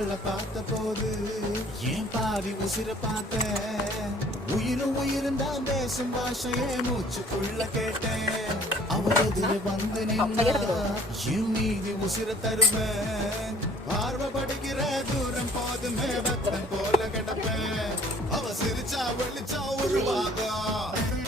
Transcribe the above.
அவளை பார்த்த போது ஏன் பாதி உசிர பார்த்த உயிரும் தான் பேசும் பாஷையே மூச்சுக்குள்ள கேட்டேன் அவள் எதிர வந்து நின்னா என் மீதி உசிர தருவேன் பார்வப்படுகிற தூரம் போதுமே வெப்பம் போல கிடப்பேன் அவ சிரிச்சா வெளிச்சா உருவாகும்